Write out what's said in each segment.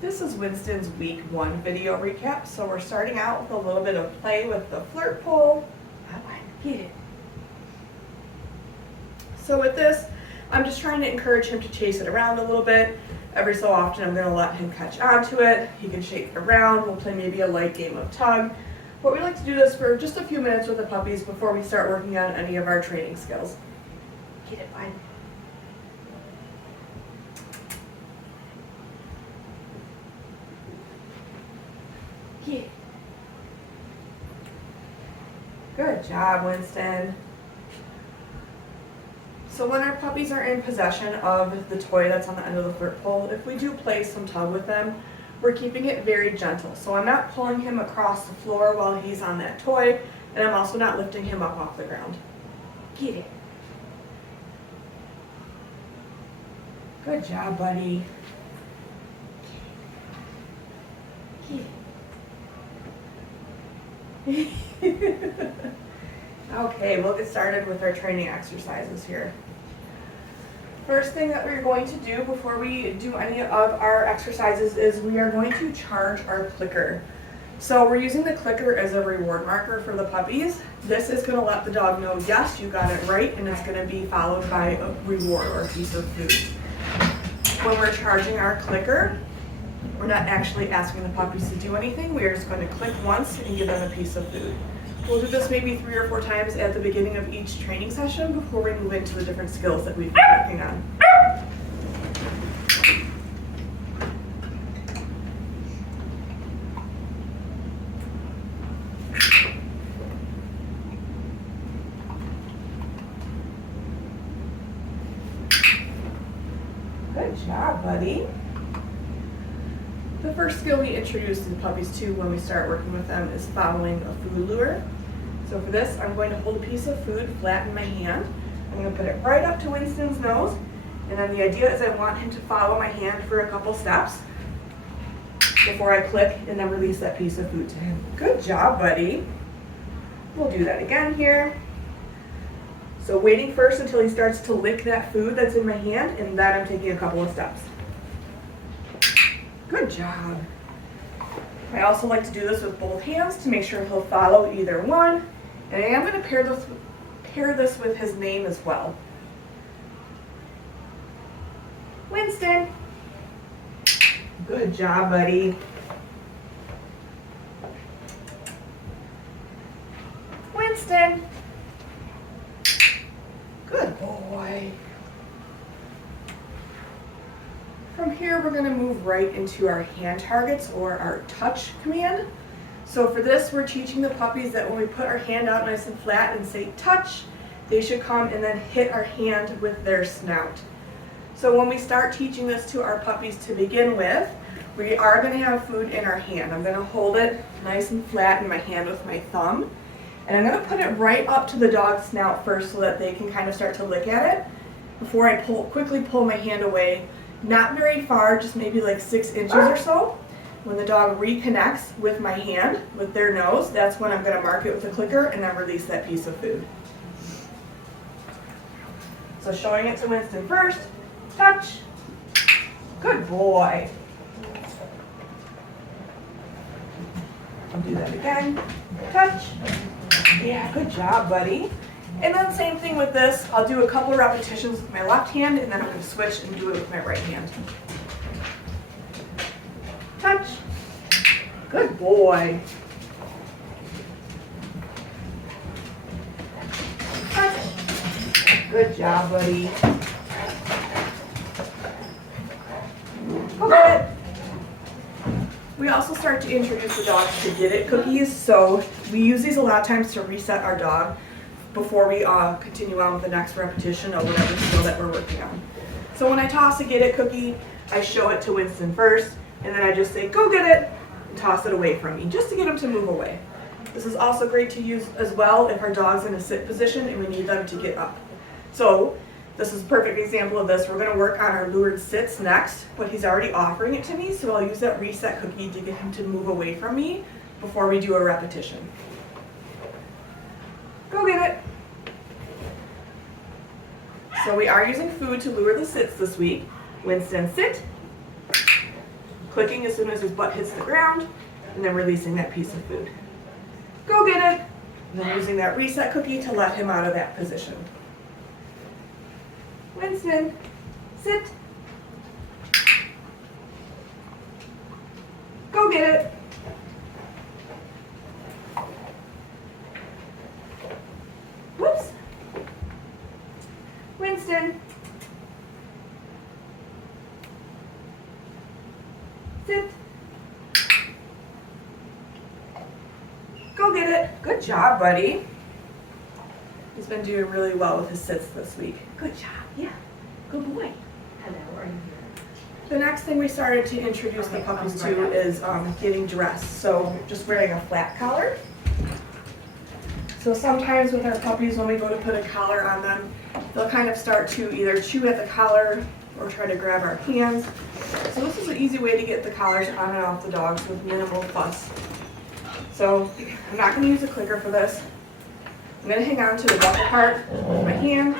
This is Winston's week 1 video recap. So we're starting out with a little bit of play with the flirt pole. Get it. So with this, I'm just trying to encourage him to chase it around a little bit. Every so often I'm going to let him catch onto it. He can shake it around. We'll play maybe a light game of tug. But we like to do this for just a few minutes with the puppies before we start working on any of our training skills. Get it, bud. Yeah. Good job, Winston. So when our puppies are in possession of the toy that's on the end of the flirt pole, if we do play some tug with them, we're keeping it very gentle. So I'm not pulling him across the floor while he's on that toy, and I'm also not lifting him up off the ground. Get it. Good job, buddy. Get it. Okay, we'll get started with our training exercises here. First thing that we're going to do before we do any of our exercises is we are going to charge our clicker. So we're using the clicker as a reward marker for the puppies. This is going to let the dog know, yes, you got it right, and it's going to be followed by a reward or a piece of food. When we're charging our clicker, we're not actually asking the puppies to do anything. We are just going to click once and give them a piece of food. We'll do this maybe 3 or 4 times at the beginning of each training session before we move into the different skills that we've been working on. Good job, buddy. The first skill we introduce the puppies to when we start working with them is following a food lure. So for this, I'm going to hold a piece of food flat in my hand. I'm going to put it right up to Winston's nose, and then the idea is I want him to follow my hand for a couple steps before I click and then release that piece of food to him. Good job, buddy. We'll do that again here. So waiting first until he starts to lick that food that's in my hand, and then I'm taking a couple of steps. Good job. I also like to do this with both hands to make sure he'll follow either one. And I am going to pair this with his name as well. Winston. Good job, buddy. Winston. Good boy. From here, we're going to move right into our hand targets or our touch command. So for this, we're teaching the puppies that when we put our hand out nice and flat and say touch, they should come and then hit our hand with their snout. So when we start teaching this to our puppies to begin with, we are going to have food in our hand. I'm going to hold it nice and flat in my hand with my thumb. And I'm going to put it right up to the dog's snout first so that they can kind of start to lick at it before I quickly pull my hand away. Not very far, just maybe like 6 inches or so. When the dog reconnects with my hand, with their nose, that's when I'm going to mark it with a clicker and then release that piece of food. So showing it to Winston first, touch. Good boy. I'll do that again, touch. Yeah, good job, buddy. And then same thing with this, I'll do a couple of repetitions with my left hand and then I'm going to switch and do it with my right hand. Touch. Good boy. Touch. Good job, buddy. Go get it. We also start to introduce the dogs to get it cookies, so we use these a lot of times to reset our dog before we continue on with the next repetition of whatever skill that we're working on. So when I toss a get it cookie, I show it to Winston first, and then I just say, go get it, and toss it away from me, just to get him to move away. This is also great to use as well if our dog's in a sit position and we need them to get up. So this is a perfect example of this. We're going to work on our lured sits next, but he's already offering it to me, so I'll use that reset cookie to get him to move away from me before we do a repetition. Go get it. So we are using food to lure the sits this week. Winston, sit. clicking as soon as his butt hits the ground, and then releasing that piece of food. Go get it! And then using that reset cookie to let him out of that position. Winston, sit. Go get it. Whoops. Winston. Sit. Go get it. Good job, buddy. He's been doing really well with his sits this week. Good job. Yeah. Good boy. Hello, are you here? The next thing we started to introduce the puppies to is getting dressed. So just wearing a flat collar. So sometimes with our puppies, when we go to put a collar on them, they'll kind of start to either chew at the collar or try to grab our hands. So this is an easy way to get the collars on and off the dogs with minimal fuss. So I'm not going to use a clicker for this. I'm going to hang on to the buckle part with my hand.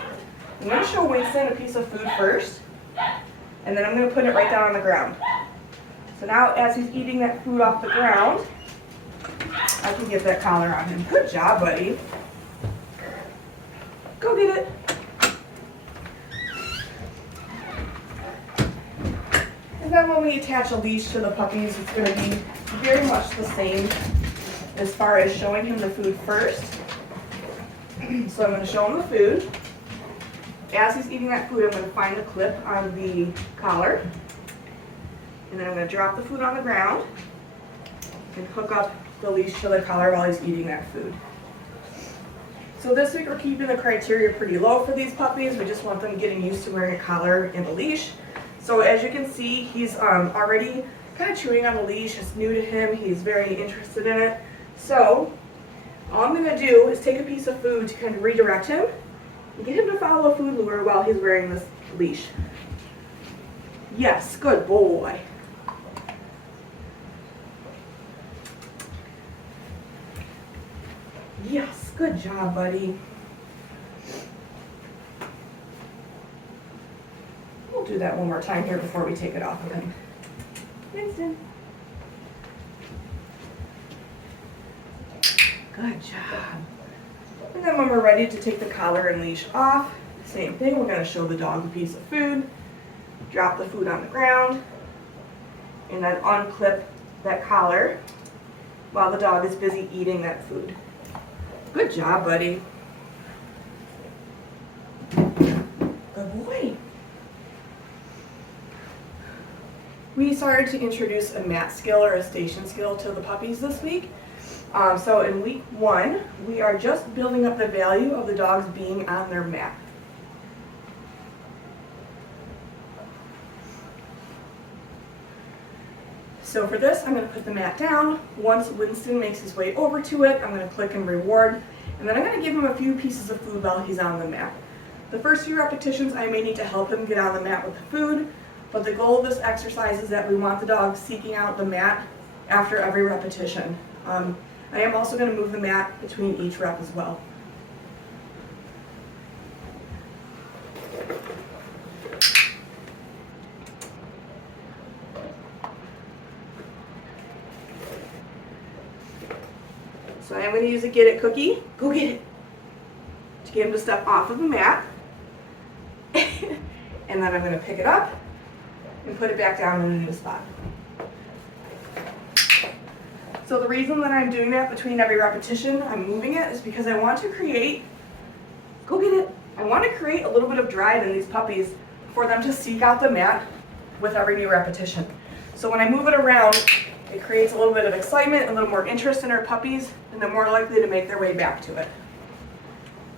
I'm going to show Winston a piece of food first, and then I'm going to put it right down on the ground. So now as he's eating that food off the ground, I can get that collar on him. Good job, buddy. Go get it. And then when we attach a leash to the puppies, it's going to be very much the same as far as showing him the food first. So I'm going to show him the food. As he's eating that food, I'm going to find the clip on the collar. And then I'm going to drop the food on the ground and hook up the leash to the collar while he's eating that food. So this week we're keeping the criteria pretty low for these puppies. We just want them getting used to wearing a collar and a leash. So as you can see, he's already kind of chewing on the leash. It's new to him. He's very interested in it. So all I'm going to do is take a piece of food to kind of redirect him and get him to follow a food lure while he's wearing this leash. Yes, good boy. Yes, good job, buddy. We'll do that one more time here before we take it off of him. Winston. Good job. And then when we're ready to take the collar and leash off, same thing, we're going to show the dog a piece of food, drop the food on the ground, and then unclip that collar while the dog is busy eating that food. Good job, buddy. Good boy. We started to introduce a mat skill or a station skill to the puppies this week. So in week 1, we are just building up the value of the dogs being on their mat. So for this, I'm going to put the mat down. Once Winston makes his way over to it, I'm going to click and reward, and then I'm going to give him a few pieces of food while he's on the mat. The first few repetitions, I may need to help him get on the mat with the food, but the goal of this exercise is that we want the dog seeking out the mat after every repetition. I am also going to move the mat between each rep as well. So I am going to use a get it cookie. Go get it. To get him to step off of the mat. And then I'm going to pick it up and put it back down in a new spot. So the reason that I'm doing that between every repetition, I'm moving it, is because I want to create, go get it, I want to create a little bit of drive in these puppies for them to seek out the mat with every new repetition. So when I move it around, it creates a little bit of excitement, a little more interest in our puppies, and they're more likely to make their way back to it.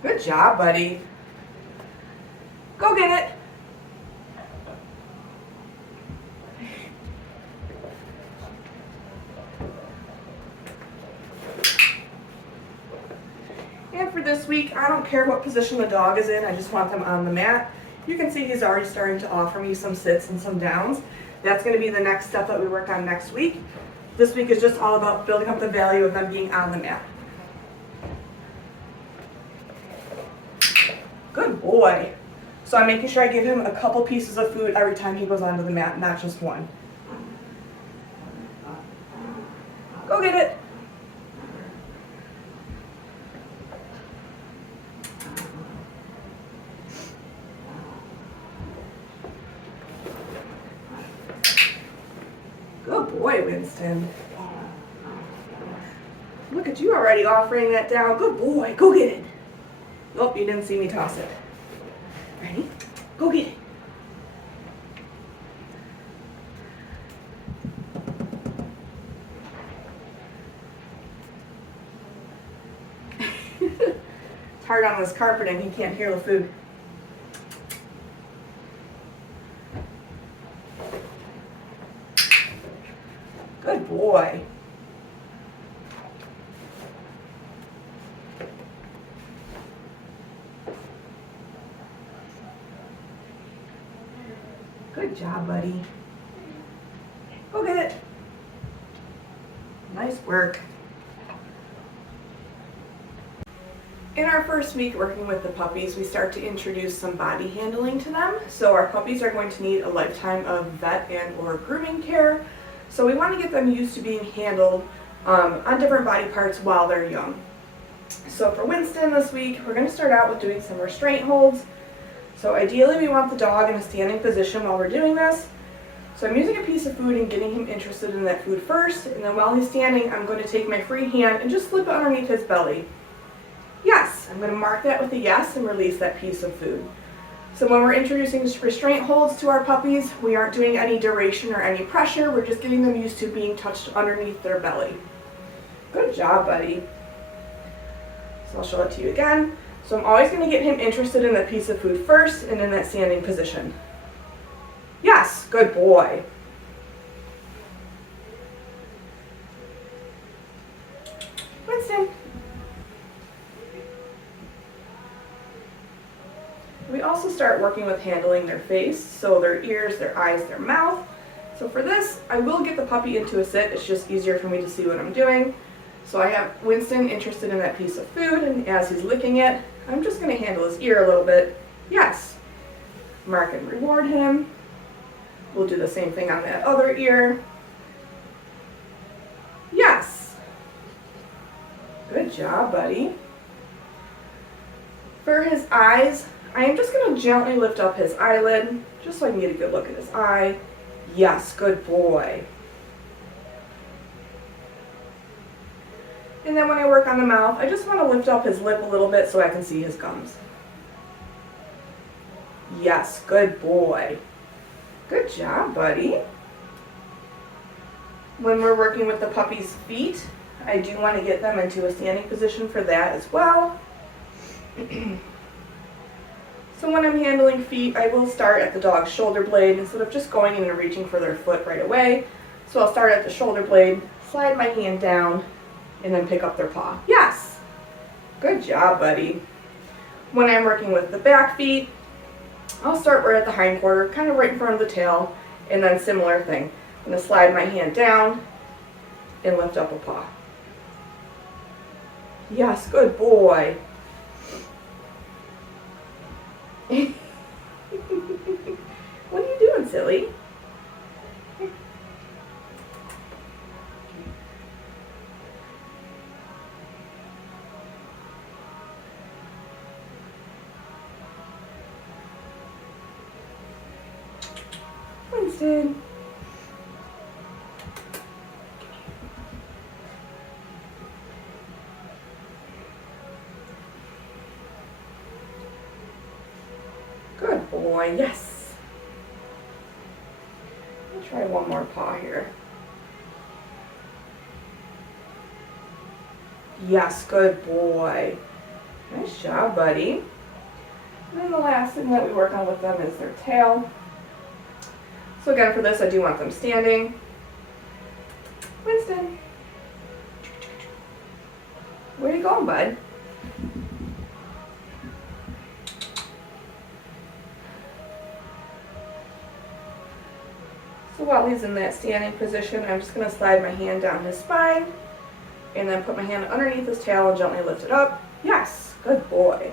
Good job, buddy. Go get it. And for this week, I don't care what position the dog is in, I just want them on the mat. You can see he's already starting to offer me some sits and some downs. That's going to be the next step that we work on next week. This week is just all about building up the value of them being on the mat. Good boy. So I'm making sure I give him a couple pieces of food every time he goes onto the mat, not just one. Go get it. Good boy, Winston. Look at you already offering that down. Good boy. Go get it. Nope, you didn't see me toss it. Ready? Go get it. It's hard on this carpeting. He can't hear the food. Good boy. Good job, buddy. Go get it. Nice work. In our first week working with the puppies, we start to introduce some body handling to them. So our puppies are going to need a lifetime of vet and or grooming care. So we want to get them used to being handled on different body parts while they're young. So for Winston this week, we're going to start out with doing some restraint holds. So ideally we want the dog in a standing position while we're doing this. So I'm using a piece of food and getting him interested in that food first, and then while he's standing, I'm going to take my free hand and just slip it underneath his belly. Yes, I'm going to mark that with a yes and release that piece of food. So when we're introducing restraint holds to our puppies, we aren't doing any duration or any pressure, we're just getting them used to being touched underneath their belly. Good job, buddy. So I'll show it to you again. So I'm always going to get him interested in that piece of food first and in that standing position. Yes, good boy. Winston. We also start working with handling their face, so their ears, their eyes, their mouth. So for this, I will get the puppy into a sit. It's just easier for me to see what I'm doing. So I have Winston interested in that piece of food, and as he's licking it, I'm just going to handle his ear a little bit. Yes. Mark and reward him. We'll do the same thing on that other ear. Yes. Good job, buddy. For his eyes, I am just going to gently lift up his eyelid, just so I can get a good look at his eye. Yes, good boy. And then when I work on the mouth, I just want to lift up his lip a little bit so I can see his gums. Yes, good boy. Good job, buddy. When we're working with the puppy's feet, I do want to get them into a standing position for that as well. So when I'm handling feet, I will start at the dog's shoulder blade instead of just going in and reaching for their foot right away. So I'll start at the shoulder blade, slide my hand down, and then pick up their paw. Yes! Good job, buddy. When I'm working with the back feet, I'll start right at the hind quarter, kind of right in front of the tail, and then similar thing. I'm going to slide my hand down and lift up a paw. Yes, good boy. What are you doing, silly? Winston. Good boy, yes. I'll try one more paw here. Yes, good boy. Nice job, buddy. And then the last thing that we work on with them is their tail. So again, for this, I do want them standing. Winston. Where are you going, bud? So while he's in that standing position, I'm just going to slide my hand down his spine and then put my hand underneath his tail and gently lift it up. Yes, good boy.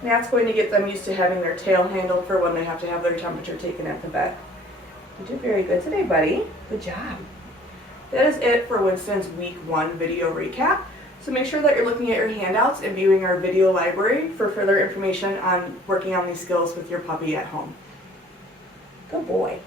And that's going to get them used to having their tail handled for when they have to have their temperature taken at the vet. You did very good today, buddy. Good job. That is it for Winston's week 1 video recap. So make sure that you're looking at your handouts and viewing our video library for further information on working on these skills with your puppy at home. Good boy.